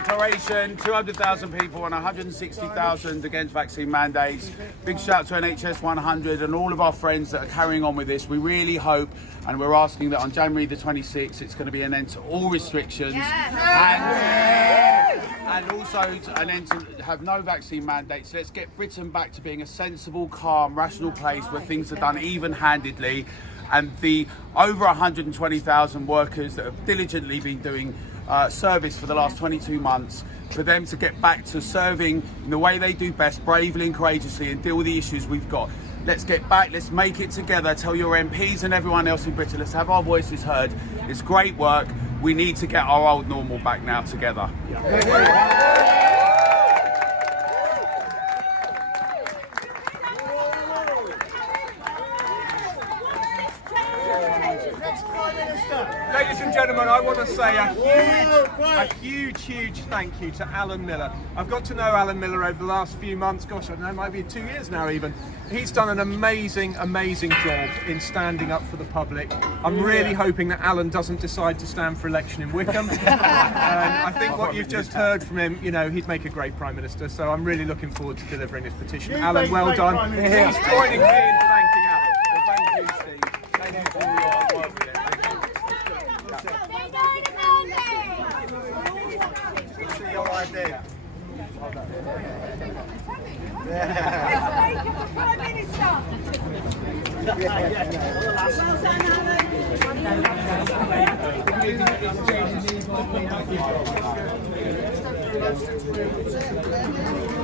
declaration, 200,000 people and 160,000 against vaccine mandates. Big shout to NHS 100 and all of our friends that are carrying on with this. We really hope, and we're asking that on January the 26th, it's going to be an end to all restrictions. And also an end to have no vaccine mandates. Let's get Britain back to being a sensible, calm, rational place where things are done even-handedly. And the over 120,000 workers that have diligently been doing service for the last 22 months, for them to get back to serving in the way they do best, bravely and courageously, and deal with the issues we've got. Let's get back, let's make it together, tell your MPs and everyone else in Britain, let's have our voices heard. It's great work. We need to get our old normal back now together. Ladies and gentlemen, I want to say a huge thank you to Alan Miller. I've got to know Alan Miller over the last few months. Gosh, I don't know, it might be 2 years now even. He's done an amazing job in standing up for the public. I'm really hoping that Alan doesn't decide to stand for election in Wickham. I think what you've just heard from him, you know, he'd make a great Prime Minister. So I'm really looking forward to delivering this petition. Alan, well done. He's joining me in thanking Alan. Thank you, Steve. Thank you for all your hard work with it.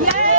Yeah.